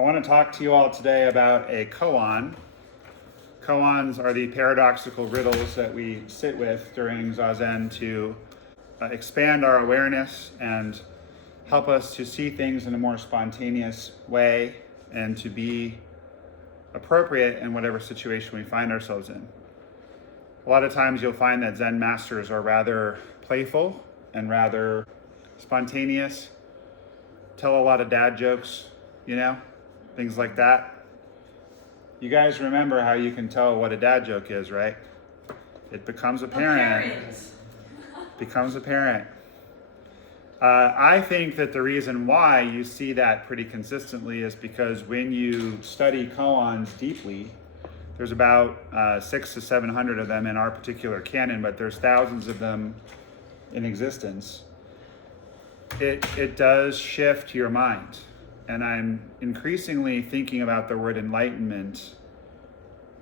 I want to talk to you all today about a koan. Koans are the paradoxical riddles that we sit with during Zazen to expand our awareness and help us to see things in a more spontaneous way and to be appropriate in whatever situation we find ourselves in. A lot of times you'll find that Zen masters are rather playful and rather spontaneous, tell a lot of dad jokes, things like that. You guys remember how you can tell what a dad joke is, right? It becomes apparent. Becomes apparent. I think that the reason why you see that pretty consistently is because when you study koans deeply, there's about 600 to 700 of them in our particular canon, but there's thousands of them in existence. It does shift your mind. And I'm increasingly thinking about the word enlightenment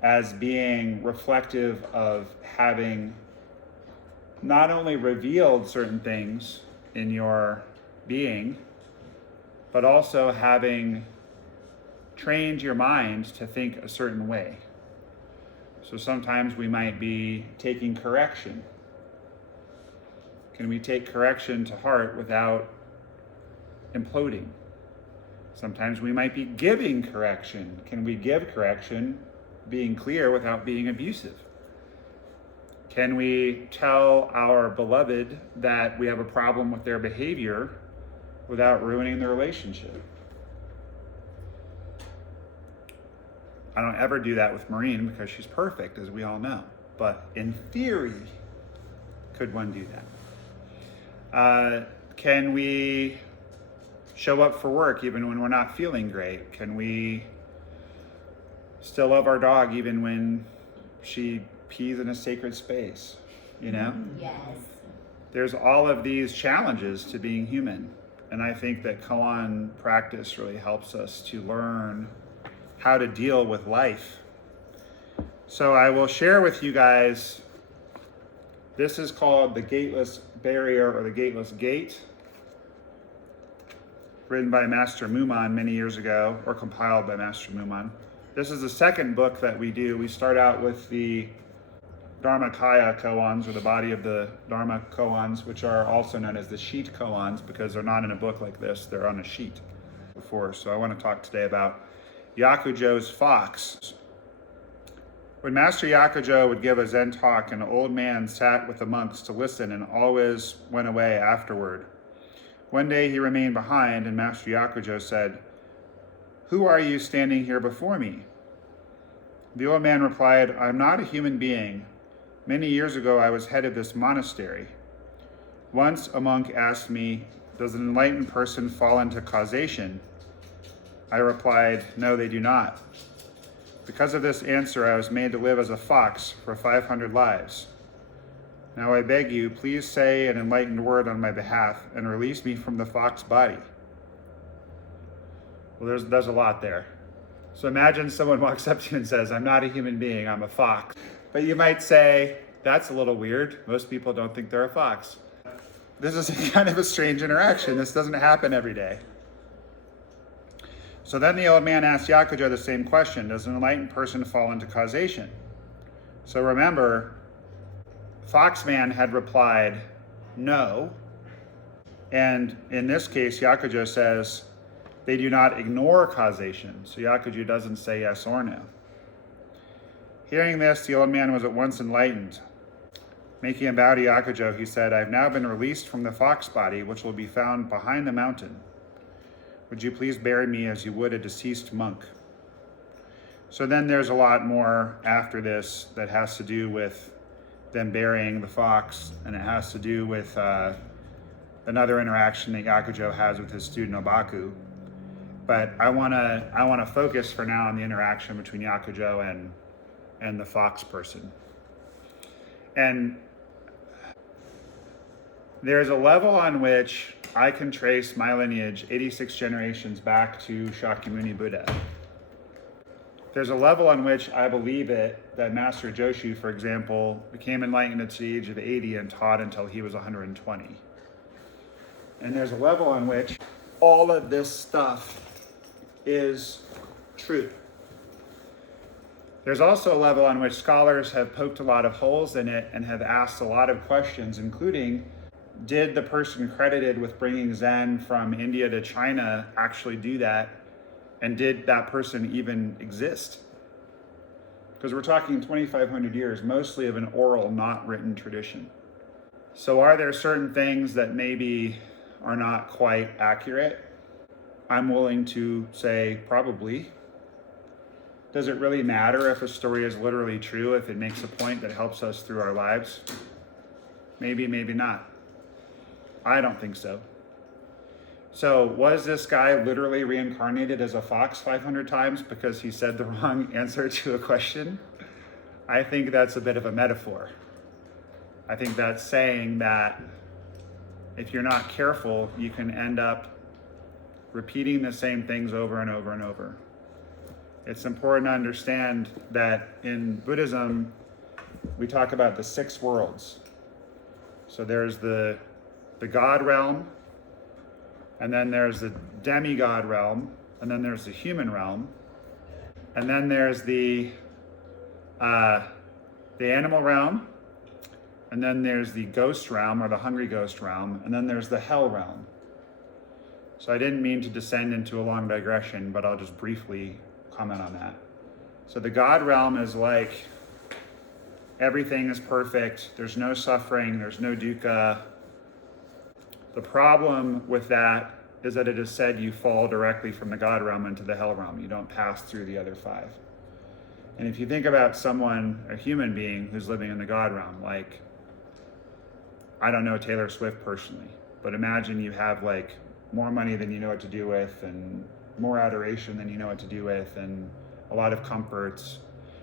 as being reflective of having not only revealed certain things in your being, but also having trained your mind to think a certain way. So sometimes we might be taking correction. Can we take correction to heart without imploding? Sometimes we might be giving correction. Can we give correction being clear without being abusive? Can we tell our beloved that we have a problem with their behavior without ruining the relationship? I don't ever do that with Maureen because she's perfect, as we all know. But in theory, could one do that? Can we show up for work even when we're not feeling great? Can we still love our dog even when she pees in a sacred space? Yes. There's all of these challenges to being human. And I think that koan practice really helps us to learn how to deal with life. So I will share with you guys, this is called The Gateless Barrier or The Gateless Gate, written by Master Muman many years ago, or compiled by Master Muman. This is the second book that we do. We start out with the Dharmakaya koans, or the body of the Dharma koans, which are also known as the sheet koans because they're not in a book like this, they're on a sheet before. So I want to talk today about Yakujo's fox. When Master Yakujo would give a Zen talk, an old man sat with the monks to listen and always went away afterward. One day he remained behind, and Master Yakujo said, "Who are you standing here before me?" The old man replied, "I'm not a human being. Many years ago I was head of this monastery. Once a monk asked me, 'Does an enlightened person fall into causation?' I replied, 'No, they do not.' Because of this answer, I was made to live as a fox for 500 lives. Now I beg you, please say an enlightened word on my behalf and release me from the fox body." Well, there's a lot there. So imagine someone walks up to you and says, "I'm not a human being, I'm a fox." But you might say, that's a little weird. Most people don't think they're a fox. This is kind of a strange interaction. This doesn't happen every day. So then the old man asked Yakujo the same question: does an enlightened person fall into causation? So remember, Foxman had replied, no. And in this case, Yakujo says, they do not ignore causation. So Yakujo doesn't say yes or no. Hearing this, the old man was at once enlightened. Making a bow to Yakujo, he said, "I've now been released from the fox body, which will be found behind the mountain. Would you please bury me as you would a deceased monk?" So then there's a lot more after this that has to do with them burying the fox, and it has to do with another interaction that Yakujo has with his student Obaku. But I want to focus for now on the interaction between Yakujo and the fox person. And there's a level on which I can trace my lineage 86 generations back to Shakyamuni Buddha. There's a level on which I believe that Master Joshu, for example, became enlightened at the age of 80 and taught until he was 120. And there's a level on which all of this stuff is truth. There's also a level on which scholars have poked a lot of holes in it and have asked a lot of questions, including, did the person credited with bringing Zen from India to China actually do that? And did that person even exist? Because we're talking 2,500 years, mostly of an oral, not written tradition. So are there certain things that maybe are not quite accurate? I'm willing to say probably. Does it really matter if a story is literally true, if it makes a point that helps us through our lives? Maybe, maybe not. I don't think so. So was this guy literally reincarnated as a fox 500 times because he said the wrong answer to a question? I think that's a bit of a metaphor. I think that's saying that if you're not careful, you can end up repeating the same things over and over and over. It's important to understand that in Buddhism, we talk about the 6 worlds. So there's the God realm, and then there's the demigod realm, and then there's the human realm, and then there's the animal realm, and then there's the ghost realm, or the hungry ghost realm, and then there's the hell realm. So I didn't mean to descend into a long digression, but I'll just briefly comment on that. So the God realm is like everything is perfect, there's no suffering, there's no dukkha. The problem with that is that it is said you fall directly from the God realm into the hell realm. You don't pass through the other 5. And if you think about someone, a human being who's living in the God realm, like, I don't know Taylor Swift personally, but imagine you have like more money than you know what to do with, and more adoration than you know what to do with, and a lot of comforts.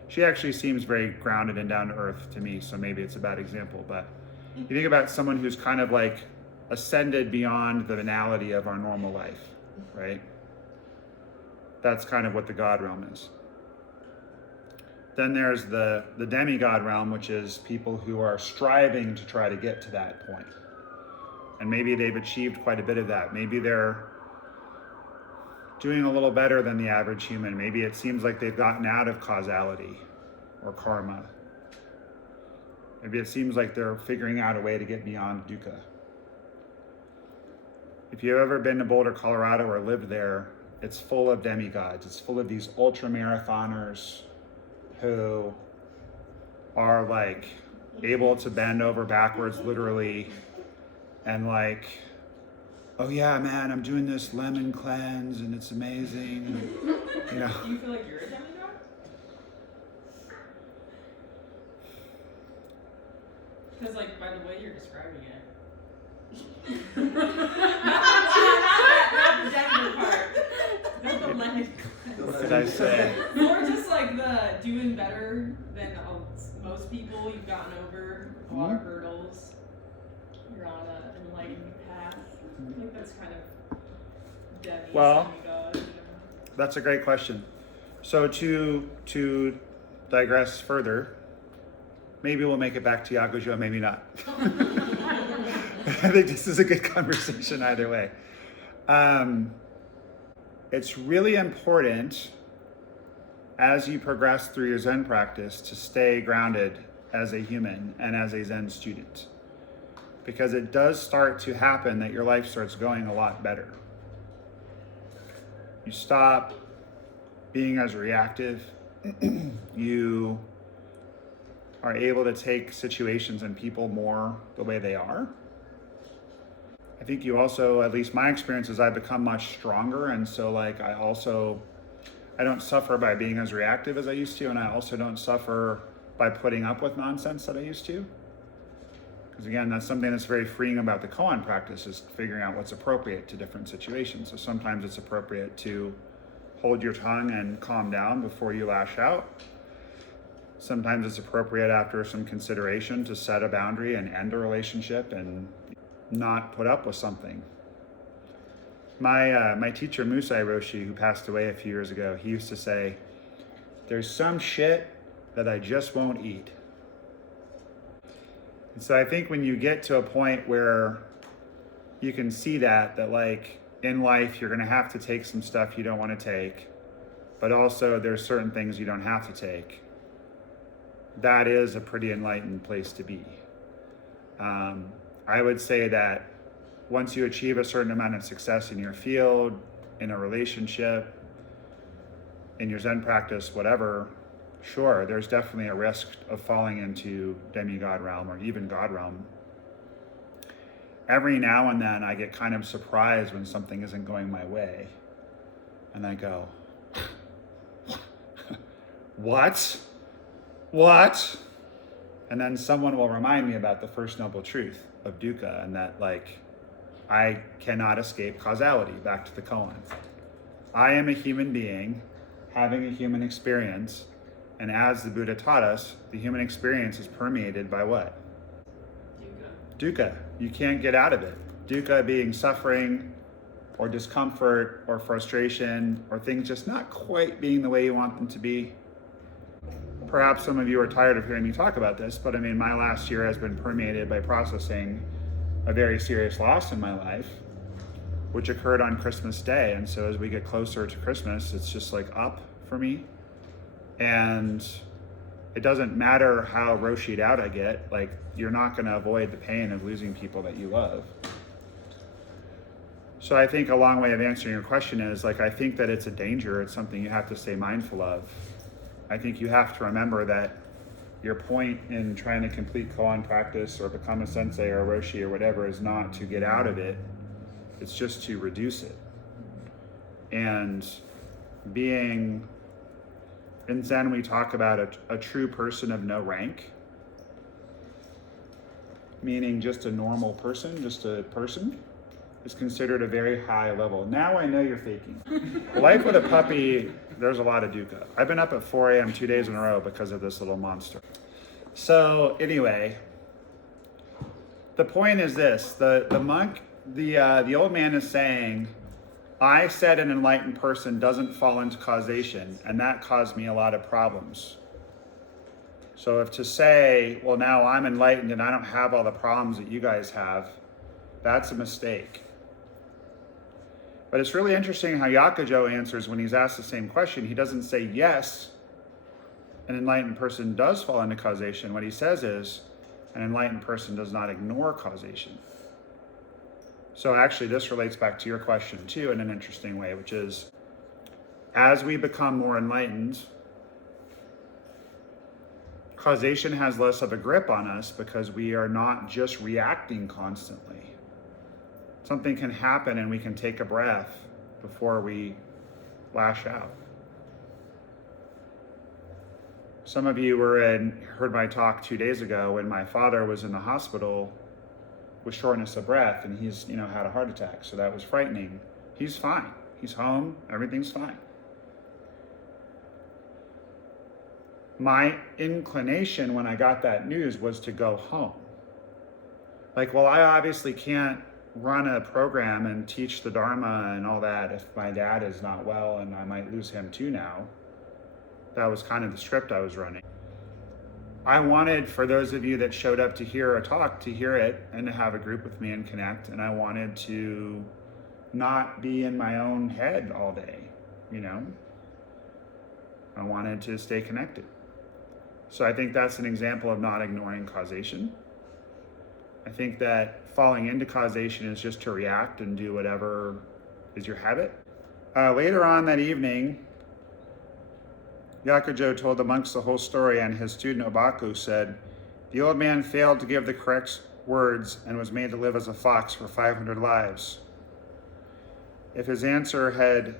She actually seems very grounded and down to earth to me, so maybe it's a bad example, but you think about someone who's kind of like ascended beyond the banality of our normal life, right? That's kind of what the God realm is. Then there's the demigod realm, which is people who are striving to try to get to that point. And maybe they've achieved quite a bit of that. Maybe they're doing a little better than the average human. Maybe it seems like they've gotten out of causality or karma. Maybe it seems like they're figuring out a way to get beyond dukkha. If you've ever been to Boulder, Colorado, or lived there, it's full of demigods. It's full of these ultra marathoners who are like able to bend over backwards literally, and like, oh yeah, man, I'm doing this lemon cleanse and it's amazing. And, you know. Do you feel like you're a demigod? Because like by the way you're describing it. not the gender part. Not the lemon cleanse. What did I say? More just like the doing better than most people. You've gotten over a lot of hurdles. You're on an enlightening path. I think that's kind of demigod. Well, You know? that's a great question. So to digress further, maybe we'll make it back to Yakujo, maybe not. I think this is a good conversation either way. It's really important as you progress through your Zen practice to stay grounded as a human and as a Zen student, because it does start to happen that your life starts going a lot better. You stop being as reactive. You are able to take situations and people more the way they are. I think you also, at least my experience is I've become much stronger, and so like I don't suffer by being as reactive as I used to, and I also don't suffer by putting up with nonsense that I used to. Because again, that's something that's very freeing about the koan practice, is figuring out what's appropriate to different situations. So sometimes it's appropriate to hold your tongue and calm down before you lash out. Sometimes it's appropriate after some consideration to set a boundary and end a relationship and not put up with something. My teacher, Musai Roshi, who passed away a few years ago, he used to say, there's some shit that I just won't eat. And so I think when you get to a point where you can see that like in life you're going to have to take some stuff you don't want to take, but also there's certain things you don't have to take, that is a pretty enlightened place to be. I would say that once you achieve a certain amount of success in your field, in a relationship, in your Zen practice, whatever, sure, there's definitely a risk of falling into demigod realm or even God realm. Every now and then I get kind of surprised when something isn't going my way. And I go, what? What? And then someone will remind me about the first noble truth of dukkha, and that I cannot escape causality, back to the koan. I am a human being having a human experience, and as the Buddha taught us, the human experience is permeated by what? Dukkha. You can't get out of it. Dukkha being suffering or discomfort or frustration or things just not quite being the way you want them to be. Perhaps some of you are tired of hearing me talk about this, but I mean, my last year has been permeated by processing a very serious loss in my life, which occurred on Christmas Day. And so as we get closer to Christmas, it's just up for me. And it doesn't matter how Roshi'd out I get, you're not going to avoid the pain of losing people that you love. So I think a long way of answering your question is, I think that it's a danger. It's something you have to stay mindful of. I think you have to remember that your point in trying to complete koan practice or become a sensei or a Roshi or whatever is not to get out of it. It's just to reduce it. And being, in Zen we talk about a true person of no rank, meaning just a normal person, just a person, is considered a very high level. Now I know you're faking. Life with a puppy, there's a lot of dukkha. I've been up at 4 a.m. 2 days in a row because of this little monster. So anyway, the point is this: the monk, the old man is saying, I said an enlightened person doesn't fall into causation, and that caused me a lot of problems. So if to say, well, now I'm enlightened and I don't have all the problems that you guys have, that's a mistake. But it's really interesting how Yakujo answers when he's asked the same question. He doesn't say, yes, an enlightened person does fall into causation. What he says is, an enlightened person does not ignore causation. So actually this relates back to your question too in an interesting way, which is, as we become more enlightened, causation has less of a grip on us because we are not just reacting constantly. Something can happen and we can take a breath before we lash out. Some of you heard my talk 2 days ago when my father was in the hospital with shortness of breath, and he's had a heart attack, so that was frightening. He's fine. He's home. Everything's fine. My inclination when I got that news was to go home. Well, I obviously can't run a program and teach the Dharma and all that if my dad is not well and I might lose him too now. That was kind of the script I was running. I wanted, for those of you that showed up to hear a talk, to hear it and to have a group with me and connect, and I wanted to not be in my own head all day, I wanted to stay connected. So I think that's an example of not ignoring causation. I think that falling into causation is just to react and do whatever is your habit. Later on that evening, Yakujo told the monks the whole story, and his student Obaku said, the old man failed to give the correct words and was made to live as a fox for 500 lives. If his answer had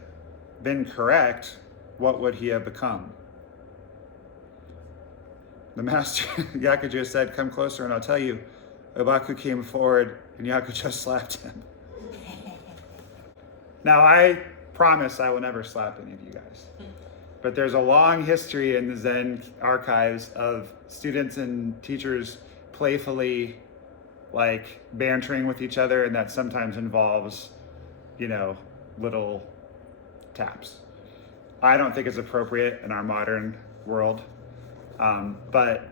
been correct, what would he have become? The master, Yakujo said, come closer and I'll tell you. Obaku came forward and Yakujo slapped him. Now I promise I will never slap any of you guys. But there's a long history in the Zen archives of students and teachers playfully bantering with each other, and that sometimes involves, little taps. I don't think it's appropriate in our modern world. But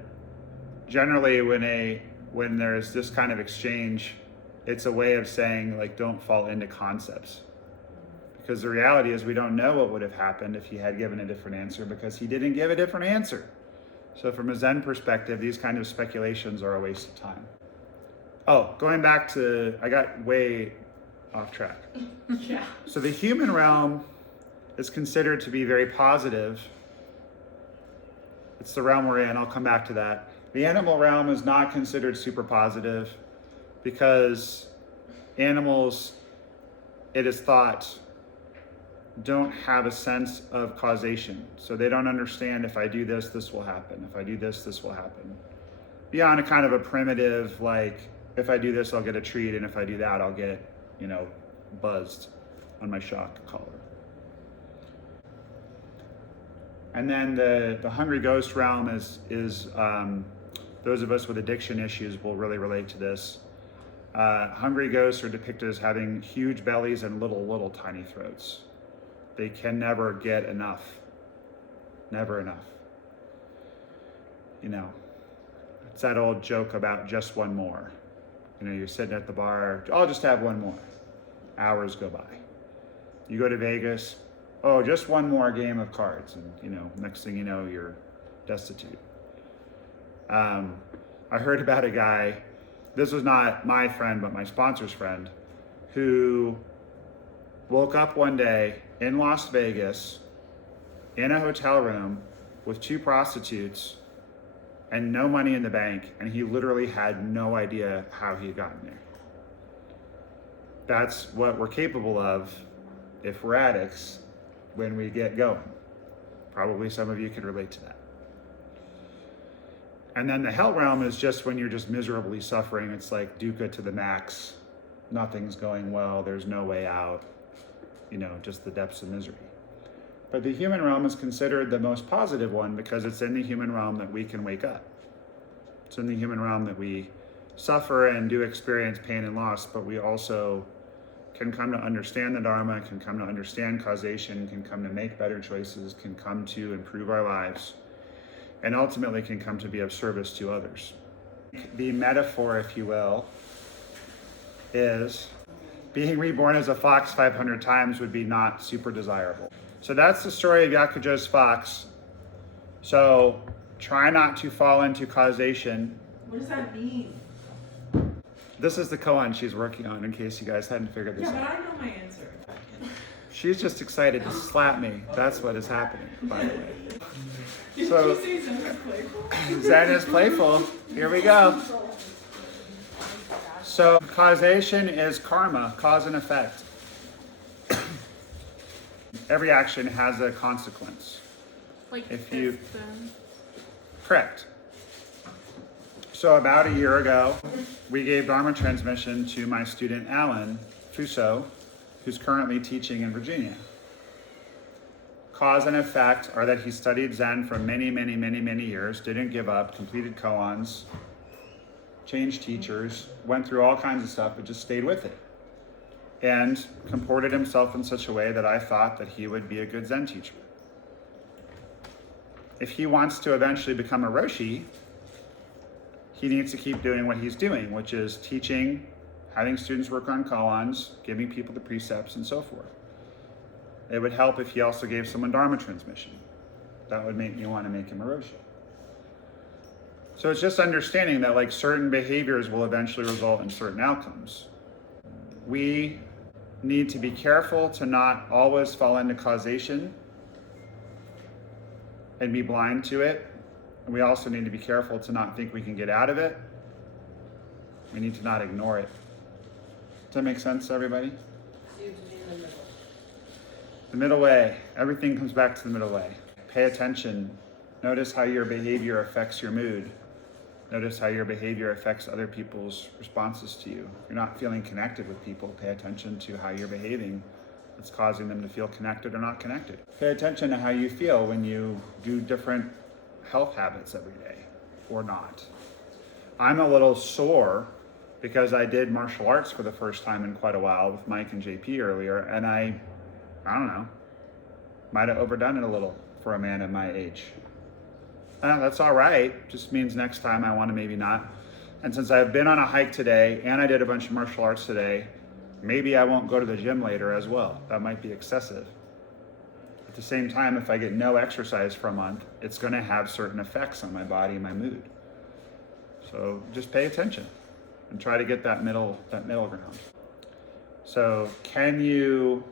generally when there's this kind of exchange, it's a way of saying don't fall into concepts. Because the reality is we don't know what would have happened if he had given a different answer, because he didn't give a different answer. So from a Zen perspective, these kind of speculations are a waste of time. Oh, going back to, I got way off track. Yeah. So the human realm is considered to be very positive. It's the realm we're in. I'll come back to that. The animal realm is not considered super positive because animals, it is thought, don't have a sense of causation. So they don't understand, if I do this, this will happen. If I do this, this will happen. Beyond a kind of a primitive, like, if I do this, I'll get a treat, and if I do that, I'll get, buzzed on my shock collar. And then the hungry ghost realm is those of us with addiction issues will really relate to this. Hungry ghosts are depicted as having huge bellies and little tiny throats. They can never get enough. Never enough. It's that old joke about just one more. You're sitting at the bar, I'll just have one more. Hours go by. You go to Vegas, oh, just one more game of cards. And, next thing you know, you're destitute. I heard about a guy, this was not my friend, but my sponsor's friend, who woke up one day in Las Vegas in a hotel room with 2 prostitutes and no money in the bank, and he literally had no idea how he had gotten there. That's what we're capable of if we're addicts when we get going. Probably some of you can relate to that. And then the hell realm is just when you're just miserably suffering. It's like dukkha to the max. Nothing's going well. There's no way out. Just the depths of misery. But the human realm is considered the most positive one because it's in the human realm that we can wake up. It's in the human realm that we suffer and do experience pain and loss, but we also can come to understand the Dharma, can come to understand causation, can come to make better choices, can come to improve our lives, and ultimately can come to be of service to others. The metaphor, if you will, is being reborn as a fox 500 times would be not super desirable. So that's the story of Yakujo's fox. So try not to fall into causation. What does that mean? This is the koan she's working on, in case you guys hadn't figured this Yeah, out. but I know my answer. She's just excited to slap me. That's what is happening, by the way. Did So- you say Zen is playful? Zen is playful. Here we go. So causation is karma, cause and effect. Every action has a consequence. Like If you- then. Correct. So about a year ago, we gave Dharma transmission to my student Alan Fuso, who's currently teaching in Virginia. Cause and effect are that he studied Zen for many years, didn't give up, completed koans, changed teachers, went through all kinds of stuff, but just stayed with it. And comported himself in such a way that I thought that he would be a good Zen teacher. If he wants to eventually become a Roshi, he needs to keep doing what he's doing, which is teaching, having students work on koans, giving people the precepts, and so forth. It would help if he also gave someone Dharma transmission. That would make me want to make him a Roshi. So it's just understanding that like certain behaviors will eventually result in certain outcomes. We need to be careful to not always fall into causation and be blind to it. And we also need to be careful to not think we can get out of it. We need to not ignore it. Does that make sense to everybody? The middle way. Everything comes back to the middle way. Pay attention. Notice how your behavior affects your mood. Notice how your behavior affects other people's responses to you. If you're not feeling connected with people, pay attention to how you're behaving. It's causing them to feel connected or not connected. Pay attention to how you feel when you do different health habits every day or not. I'm a little sore because I did martial arts for the first time in quite a while with Mike and JP earlier, and I don't know, might have overdone it a little for a man of my age. That's all right, just means next time I want to maybe not. And since I've been on a hike today and I did a bunch of martial arts today, Maybe I won't go to the gym later as well. That might be excessive. At the same time, if I get no exercise for a month, it's going to have certain effects on my body and my mood. So just pay attention and try to get that middle ground. So can you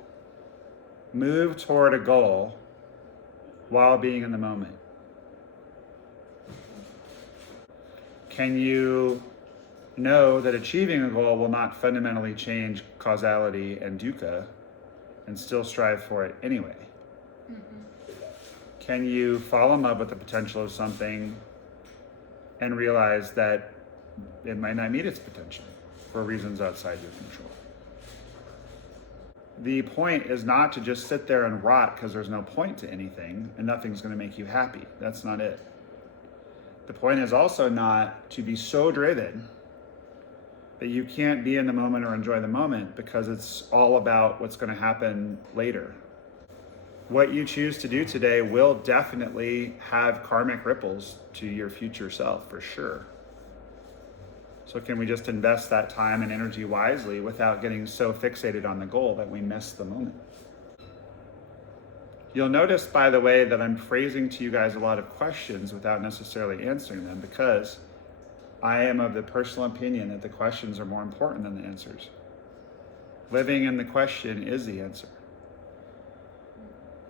move toward a goal while being in the moment? Can you know that achieving a goal will not fundamentally change causality and dukkha and still strive for it anyway? Can you fall in love with the potential of something and realize that it might not meet its potential for reasons outside your control? The point is not to just sit there and rot because there's no point to anything and nothing's going to make you happy. That's not it. The point is also not to be so driven that you can't be in the moment or enjoy the moment because it's all about what's going to happen later. What you choose to do today will definitely have karmic ripples to your future self, for sure. So can we just invest that time and energy wisely without getting so fixated on the goal that we miss the moment? You'll notice, by the way, that I'm phrasing to you guys a lot of questions without necessarily answering them, because I am of the personal opinion that the questions are more important than the answers. Living in the question is the answer.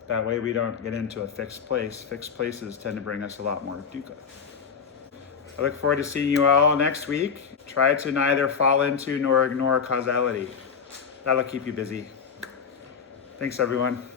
That way we don't get into a fixed place. Fixed places tend to bring us a lot more dukkha. I look forward to seeing you all next week. Try to neither fall into nor ignore causality. That'll keep you busy. Thanks, everyone.